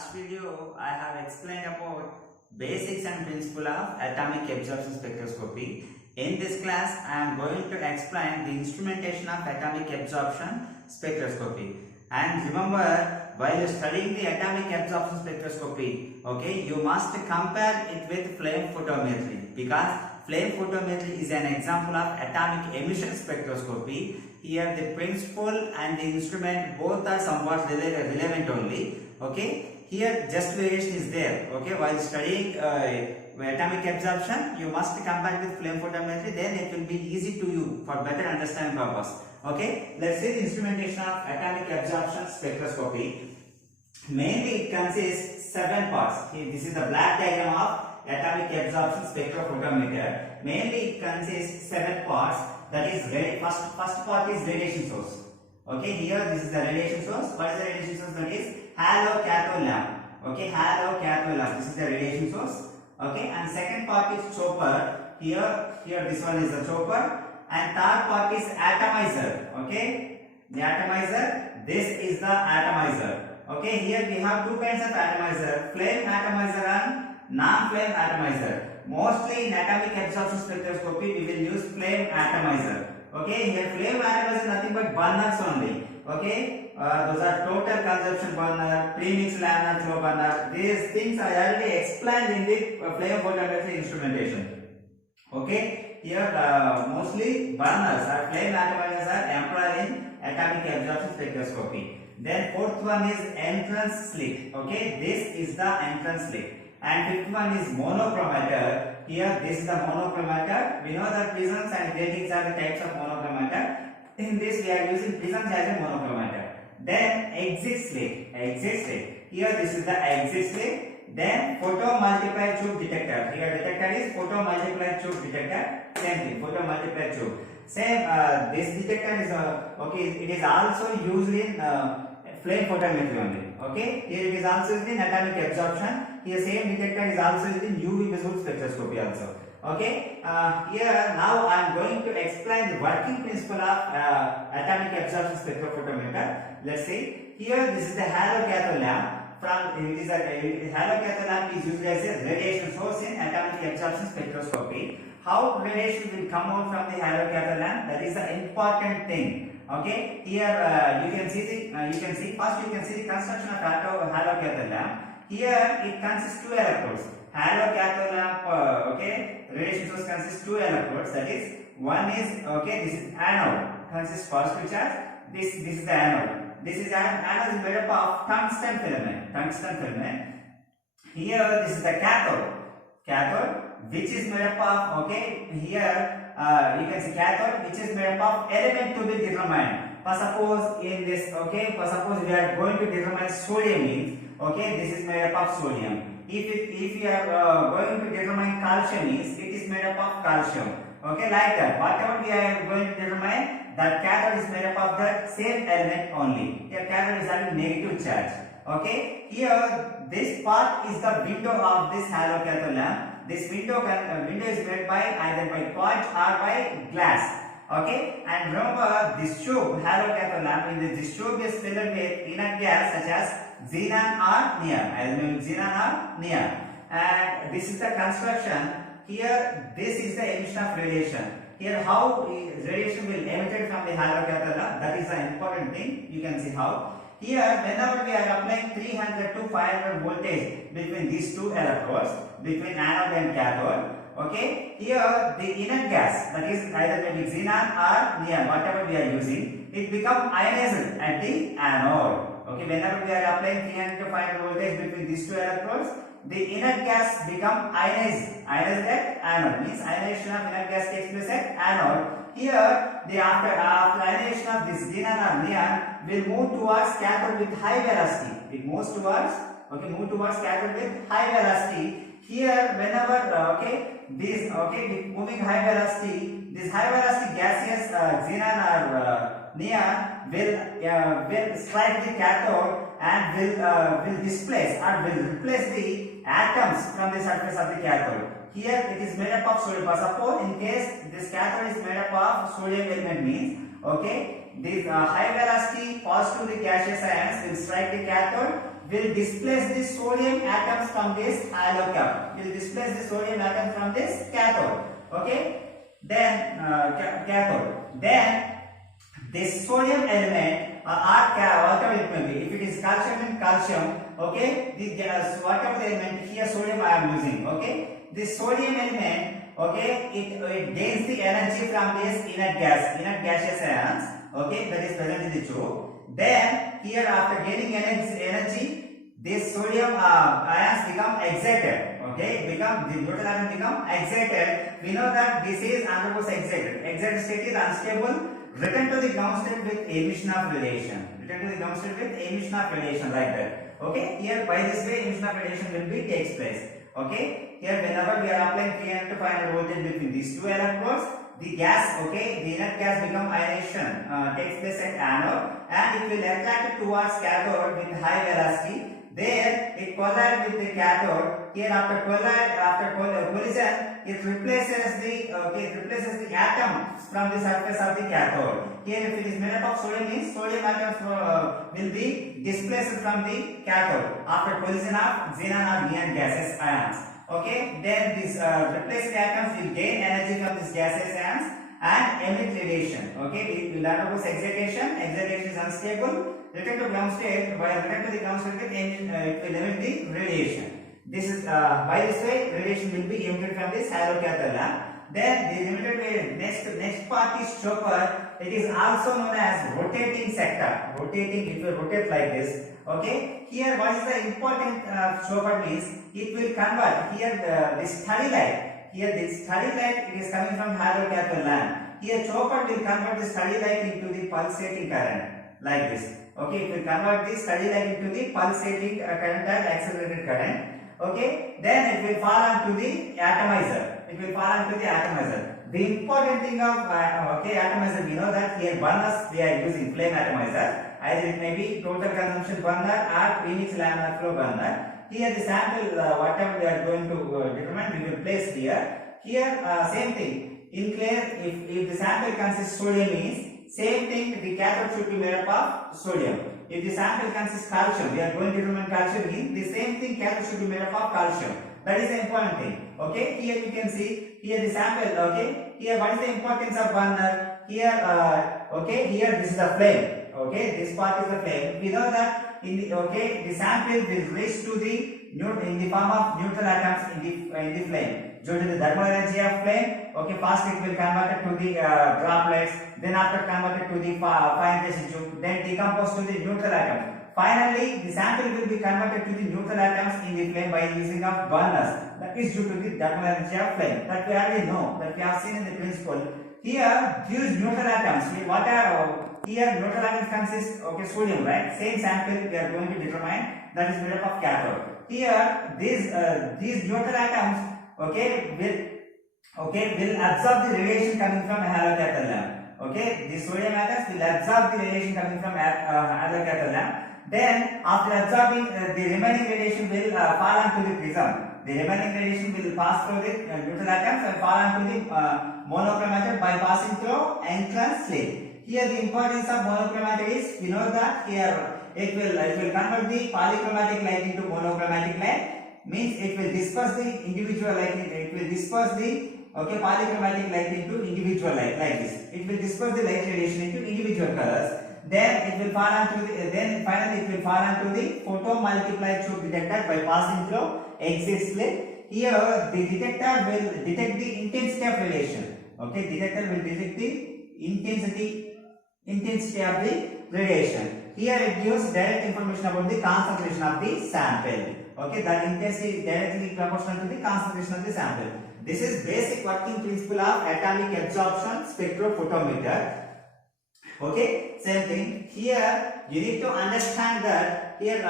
last video, I have explained about basics and principle of atomic absorption spectroscopy. In this class, I am going to explain the instrumentation of atomic absorption spectroscopy. And remember, while studying the atomic absorption spectroscopy, okay, you must compare it with flame photometry, because flame photometry is an example of atomic emission spectroscopy. Here the principle and the instrument both are somewhat relevant only. Okay, here just variation is there. Okay, while studying atomic absorption, you must compare with flame photometry, then it will be easy to you for better understanding purpose. Okay, let's see the instrumentation of atomic absorption spectroscopy. Mainly it consists 7 parts. Here, this is the black diagram of atomic absorption spectrophotometer. Mainly it consists 7 parts. That is, first part is radiation source. Okay, here this is the radiation source. What is the radiation source? That is halo cathode lamp. Okay, halo cathode lamp. This is the radiation source. Okay, and second part is chopper. Here this one is the chopper. And third part is atomizer. Okay, the atomizer. This is the atomizer. Okay, here we have two kinds of atomizer: flame atomizer and non-flame atomizer. Mostly in atomic absorption spectroscopy, we will use flame atomizer. Okay, here flame atomizer is nothing but burners only. Okay, those are total consumption burner, premix laminar flow burner. These things are already explained in the flame photometry instrumentation. Okay, here mostly burners or flame atomizers are employed in atomic absorption spectroscopy. Then fourth one is entrance slit. Okay, this is the entrance slit. And fifth one is monochromator. Here this is the monochromator. We know that prisms and gratings are the types of monochromator. In this we are using prisms as a monochromator. Then exit slit. Exit slit. Here this is the exit slit. Then photomultiplier tube detector. Here detector is photomultiplier tube detector. Same thing, photomultiplier tube. Same. This detector is okay. It is also used in flame photometry only. Okay, here it is also used in atomic absorption. Here same detector is also used in UV visible spectroscopy also. Okay, here now I am going to explain the working principle of atomic absorption spectrophotometer. Let's see. Here this is the halo cathode lamp. Halo cathode lamp is used as a radiation source in atomic absorption spectroscopy. How radiation will come out from the halo cathode lamp? That is the important thing. Okay, here you can see the construction of halo cathode lamp. Here it consists 2 electrodes. Halo cathode lamp, okay, radiation source consists 2 electrodes. That is, one is, okay, this is anode, consists positive charge. This is the anode. This is anode is made up of tungsten filament. Tungsten filament. Here this is the cathode. Cathode, which is made up of, okay, here you can see cathode, which is made up of element to be determined. For suppose in this, okay, for suppose we are going to determine sodium means, okay, this is made up of sodium. If you are going to determine calcium means, it is made up of calcium. Okay, like that. Whatever we are going to determine, that cathode is made up of that same element only. Here cathode is having negative charge. Okay, here this part is the window of this halo cathode lamp. This window is made by either by quartz or by glass. Okay, and remember this tube, halo cathode lamp, this tube is filled with inert gas such as xenon or neon. I mean xenon or neon. And this is the construction. Here, this is the emission of radiation. Here, how radiation will emitted from the halo cathode lamp, that is the important thing. You can see how. Here, whenever we are applying 300 to 500 voltage between these two electrodes, between anode and cathode, okay, here the inert gas, that is either maybe xenon or neon, whatever we are using, it becomes ionized at the anode. Okay, whenever we are applying 300 to 500 voltage between these two electrodes, the inert gas become ionized. Ionized at anode means ionization of inert gas takes place at anode. Here, the after ionization of this xenon or neon will move towards cathode with high velocity. It moves towards, okay, move towards cathode with high velocity. Here, whenever, moving high velocity, this high velocity gaseous xenon or neon will strike the cathode and will displace or will replace the atoms from the surface of the cathode. Here it is made up of sodium. Suppose in case this cathode is made up of sodium element means, okay, this high velocity positively gaseous ions will strike the cathode will displace the sodium atoms from this halocap. Will displace the sodium atom from this cathode. Okay. Then cathode. Then this sodium element whatever it may be. If it is calcium, then calcium. Okay. The whatever the element here sodium I am using. Okay. This sodium element. Okay, it gains the energy from this inert gaseous ions. Okay, that is present in the tube. Then here after gaining energy, this sodium ions become excited. Okay, the neutral atom become excited. We know that this is undergoes excited. Excited state is unstable. Return to the ground state with emission of radiation. Return to the ground state with emission of radiation like that. Okay, here by this way emission of radiation will be takes place. Okay, here whenever we are applying 300 to 500 voltage between these two electrodes, the gas, okay, the inert gas become ionization takes place at anode, and it will attract towards cathode with high velocity. There it collides with the cathode. Here after collision, it replaces the atom from the surface of the cathode. Here if it is made up of sodium, means sodium atoms will be displaced from the cathode after collision of xenon or neon gaseous ions. Okay, then these replaced atoms will gain energy from these gaseous ions and emit radiation. Okay, it will undergo excitation. Excitation is unstable. Return to ground state. By return to the ground state, it will emit the radiation. This is by this way radiation will be emitted from this halocathode lamp. Then the emitted next part is chopper. It is also known as rotating sector. Rotating, it will rotate like this. Okay. Here, what is the important chopper means? It will convert here this study light. Here this study light, it is coming from halocathode lamp. Here chopper will convert the study light into the pulsating current like this. Okay, it will convert the study light into the pulsating current and accelerated current. Okay, then it will fall onto the atomizer. It will fall onto the atomizer. The important thing of atomizer, we know that here burners we are using flame atomizer. Either it may be total consumption burner or premix laminar flow burner. Here the sample, whatever we are going to determine, we will place here. Here same thing. In clear, if the sample consists sodium means same thing. The cathode should be made up of sodium. If the sample consists calcium, we are going to determine calcium means the same thing cathode should be made up of calcium. That is the important thing. Okay, here you can see here the sample. Okay, here what is the importance of burner? Here, here this is the flame. Okay, this part is the flame. We know that in the sample will reach to the in the form of neutral atoms in the flame. Due to the thermal energy of flame, okay, first it will convert it to the droplets, then after converted to the fine residue, then decompose to the neutral atom. Finally, the sample will be converted to the neutral atoms in the flame by using of burners. That is due to the thermal energy of flame. That we already know, that we have seen in the principle. Here, these neutral atoms, what are here neutral atoms consist sodium, right? Same sample we are going to determine, that is made up of cathode. Here, these neutral atoms will absorb the radiation coming from halocathode lamp. Okay, the sodium atoms will absorb the radiation coming from halocathode lamp. Then after absorbing, the remaining radiation will fall onto the prism. The remaining radiation will pass through the neutral atoms and fall onto the monochromator by passing through entrance slit. Here the importance of monochromator is, we know that here it will convert the polychromatic light into monochromatic light. Means it will disperse the individual light. It will disperse the polychromatic light into individual light like this. It will disperse the light radiation into individual colors. Then it will fall onto finally it will fall onto the photomultiplied tube detector by passing through exit slit. Here the detector will detect the intensity of radiation. Okay, detector will detect the intensity of the radiation. Here it gives direct information about the concentration of the sample. Okay, that intensity is directly proportional to the concentration of the sample. This is basic working principle of atomic absorption spectrophotometer. Okay, same thing. Here you need to understand that here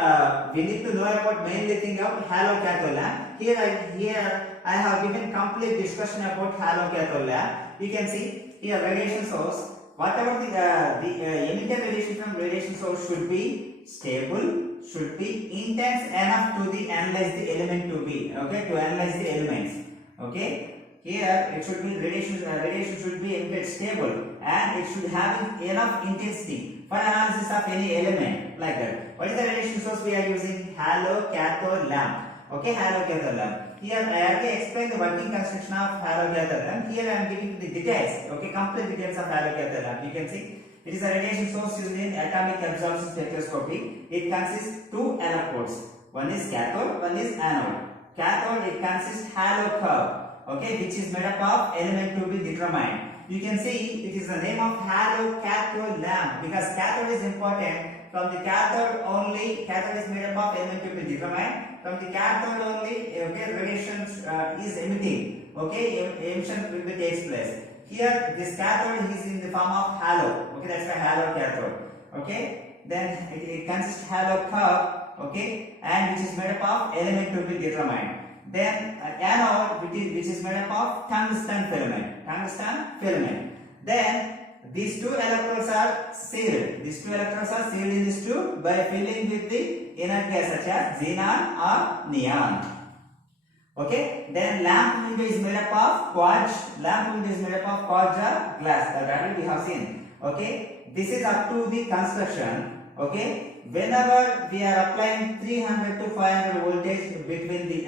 we need to know about mainly thing of halocathode lamp. Here I have given complete discussion about halocathode lamp. You can see here radiation source. Whatever the emitted radiation from radiation source should be stable, should be intense enough to analyze the element to be to analyze the elements. Okay. Here it should be radiation should be emitted stable and it should have enough intensity for analysis of any element like that. What is the radiation source we are using? halocathode lamp. Okay, halocathode lamp. Here I have to explain the working construction of halocathode lamp. Here I am giving the details. Okay, complete details of halocathode lamp. You can see it is a radiation source used in atomic absorption spectroscopy. It consists two electrodes. One is cathode, one is anode. Cathode, it consists halo curve. Okay, which is made up of element to be determined. You can see it is the name of halocathode lamp because cathode is important. From the cathode only, cathode is made up of element to be determined. From the cathode only, okay, radiation is emitting. Okay, emission will be takes place. Here, this cathode is in the form of halo. Okay, that's why halocathode. Okay, then it consists halo curve. Okay, and which is made up of element to be determined. Then anode, which is made up of tungsten filament. Tungsten filament. Then these two electrodes are sealed. These two electrodes are sealed in this tube by filling with the inert gas such as xenon or neon. Okay. Then lamp window is made up of quartz. Lamp window is made up of quartz or glass. That already we have seen. Okay. This is up to the construction. Okay. Whenever we are applying 300 to 500 voltage between the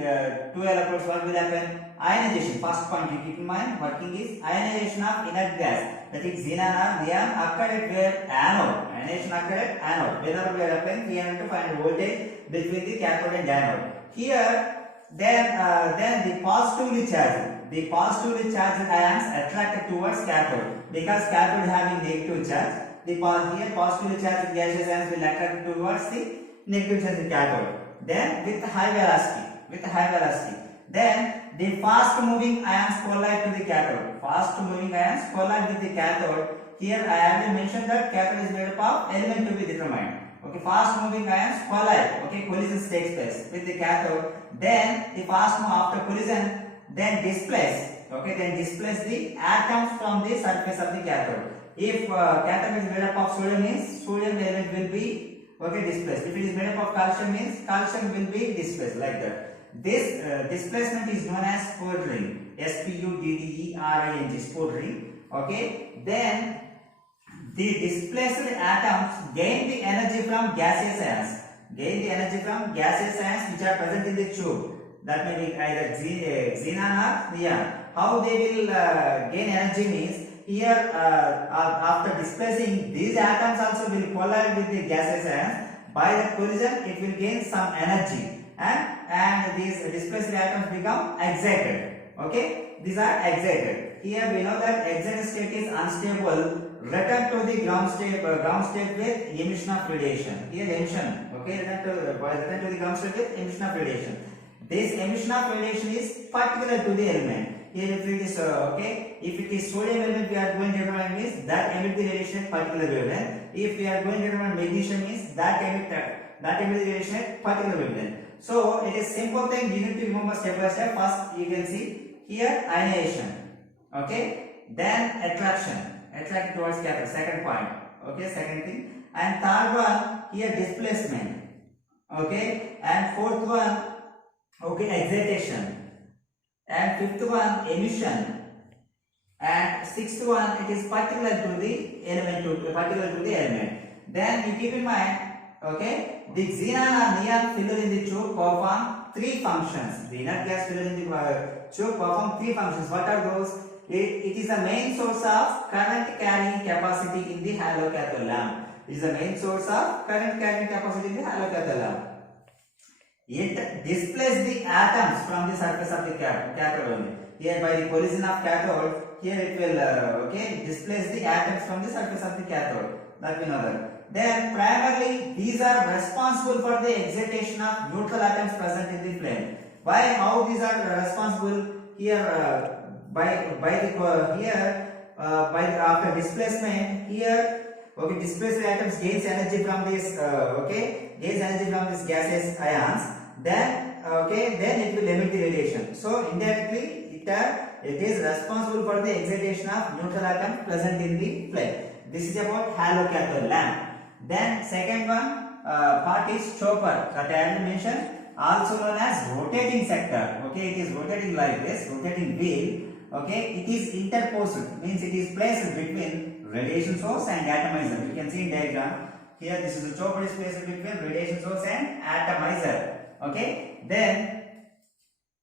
two electrodes, what will happen? Ionization. First point you keep in mind, working is ionization of inert gas. That is xenon or neon occurred at where? Anode. Ionization occurred at anode. Whenever we are applying 300 to 500 voltage between the cathode and anode. Here, then the positively charged ions attracted towards cathode because cathode having negative charge. Here positively charged gaseous ions will attract towards the negative charge cathode. Then with high velocity, then the fast moving ions collide to the cathode. Fast moving ions collide with the cathode. Here I have mentioned that cathode is made up of element to be determined. Okay, fast moving ions collide. Okay, collisions takes place with the cathode. Then the fast move after collision, then displace. Okay, then displace the atoms from the surface of the cathode. If cathode is made up of sodium, means sodium element will be displaced. If it is made up of calcium, means calcium will be displaced like that. This displacement is known as sputtering. S-P-U-D-D-E-R-I-N-G, sputtering. Okay, then the displaced atoms gain the energy from gaseous ions. Which are present in the tube. That may be either xenon or neon. How they will gain energy means here after displacing these atoms also will collide with the gaseous ions. By the collision it will gain some energy and these displaced atoms become excited. Okay, these are excited. Here we know that excited state is unstable. Return to the ground state with emission of radiation. Here emission. Okay, return to the ground state with emission of radiation. This emission of radiation is particular to the element. Here if it is if it is sodium element we are going to determine means that emit the radiation at particular wavelength. If we are going to determine magnesium means that emit the radiation at particular wavelength. So it is simple thing, you need to remember step by step. First you can see here ionization. Okay, then attract towards cathode. Second point. Okay, second thing. And third one here displacement. Okay, and fourth one excitation. And fifth one emission, and sixth one it is particular to the element. Then you keep in mind, okay, the xenon or neon filler in the tube perform three functions. The inert gas filler in the tube perform three functions. What are those? It is the main source of current carrying capacity in the halocathode lamp. It is the main source of current carrying capacity in the halocathode lamp. It displaces the atoms from the surface of the cathode only. Here by the collision of cathode, here it will displace the atoms from the surface of the cathode. That we know that. Then primarily these are responsible for the excitation of neutral atoms present in the flame. Why? How these are responsible? Here after displacement here, displaced atoms gains energy from this gaseous ions. Then it will emit the radiation. So indirectly it is responsible for the excitation of neutral atoms present in the flame. This is about halocathode lamp. Then second one part is chopper that I have mentioned, also known as rotating sector. Okay, it is rotating like this, rotating wheel. Okay, it is interposed, means it is placed between radiation source and atomizer. You can see in diagram. Here this is the choker is placed between radiation source and atomizer. Okay, then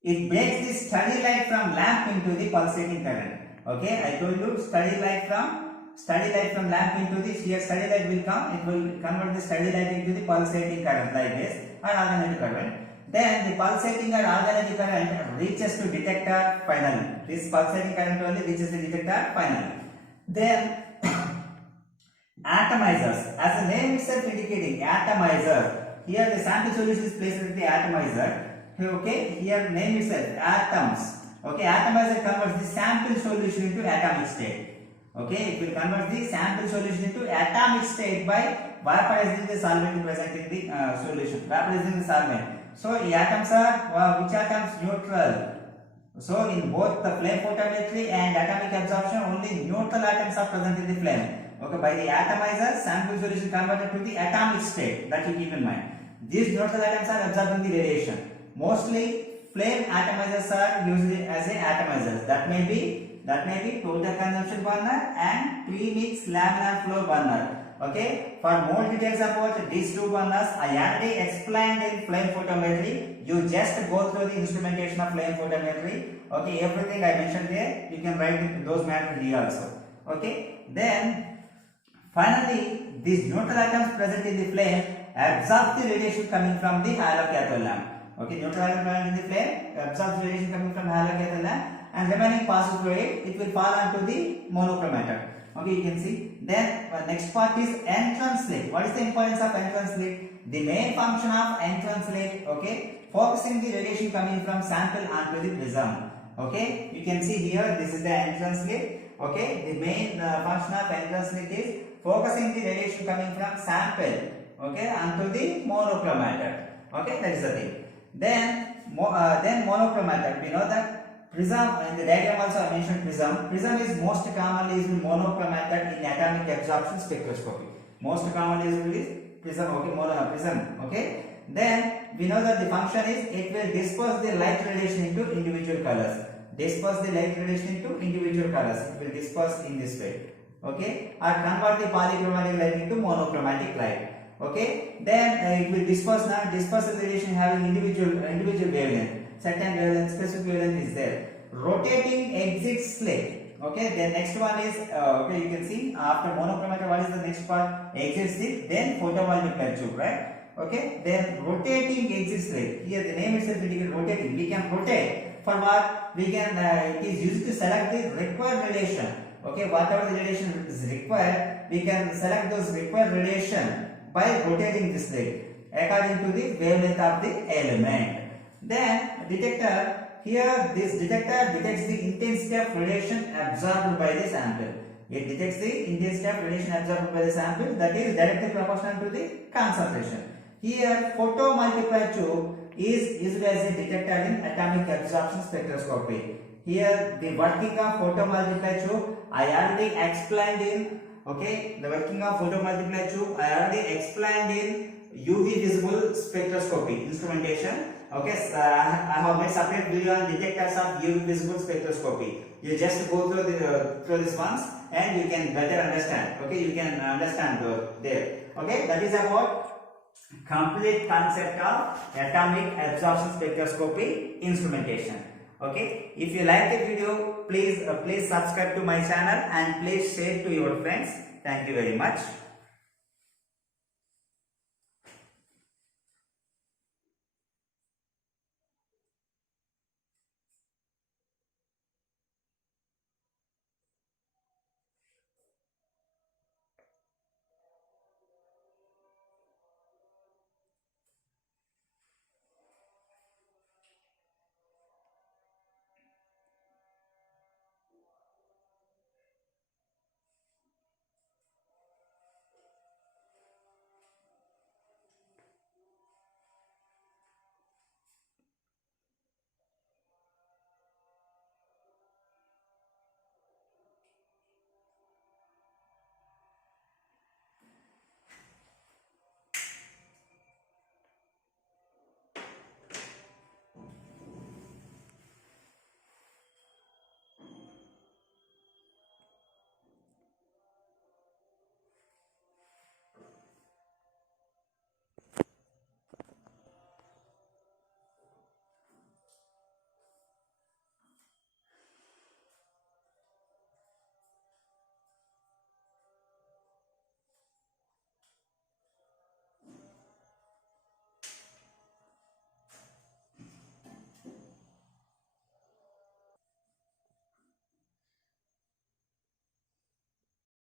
it breaks the steady light from lamp into the pulsating current. Okay, I told you steady light from lamp into this. Here steady light will come. It will convert the steady light into the pulsating current like this, or alternating current. Then the pulsating or alternating current reaches to detector finally. This pulsating current only reaches the detector finally. Then atomizers, as the name itself indicating, atomizer. Here the sample solution is placed with the atomizer. Okay, here name itself atoms. Okay, atomizer converts the sample solution into atomic state. Okay, it will convert the sample solution into atomic state by vaporizing the solvent present in the solution. Vaporizing the solvent. So the atoms are which atoms? Neutral. So in both the flame photometry and atomic absorption, only neutral atoms are present in the flame. Okay, by the atomizer, sample solution converted to the atomic state. That you keep in mind. These neutral atoms are absorbing the radiation. Mostly flame atomizers are used as a atomizers. That may be total consumption burner and premix laminar flow burner. Okay, for more details about these two burners, I already explained in flame photometry. You just go through the instrumentation of flame photometry. Okay, everything I mentioned there, you can write those matters here also. Okay, then finally, these neutral atoms present in the flame absorb the radiation coming from the halocathode lamp. Okay, neutral atom present in the flame absorbs radiation coming from halocathode lamp and remaining passes through it. It will fall onto the monochromator. Okay, you can see. Then next part is entrance slit. What is the importance of entrance slit? The main function of entrance slit, okay, focusing the radiation coming from sample onto the prism. Okay, you can see here this is the entrance slit. Okay, the main function of entrance slit is focusing the radiation coming from sample, okay, onto the monochromator. Okay, that is the thing. Then monochromator. We know that prism, in the diagram also I mentioned prism. Prism is most commonly used in monochromator in atomic absorption spectroscopy. Most commonly used is prism. Okay, prism. Okay. Then we know that the function is it will disperse the light radiation into individual colors. Disperse the light radiation into individual colors. It will disperse in this way. Okay, or convert the polychromatic light into monochromatic light. Okay, then it will disperse the radiation having individual wavelength. Certain wavelength, specific wavelength is there. Rotating exit slit. Okay, then next one is okay, you can see after monochromator, what is the next part? Exit slit, then photomultiplier tube, right? Okay, then rotating exit slit. Here the name itself indicates rotating. We can rotate for what? We can it is used to select the required radiation. Okay, whatever the radiation is required, we can select those required radiation by rotating this slit according to the wavelength of the element. Then detector, here this detector detects the intensity of radiation absorbed by the sample. It detects the intensity of radiation absorbed by the sample, that is directly proportional to the concentration. Here photomultiplier tube is used as a detector in atomic absorption spectroscopy. Here the working of photomultiplier tube I already explained in, okay, the working of photomultiplier tube I already explained in UV visible spectroscopy instrumentation. Okay, I have made separate video on detectors of UV visible spectroscopy. You just go through this once and you can better understand. Okay, you can understand there. Okay, that is about complete concept of atomic absorption spectroscopy instrumentation. Okay, if you like the video, please subscribe to my channel and please share to your friends. Thank you very much.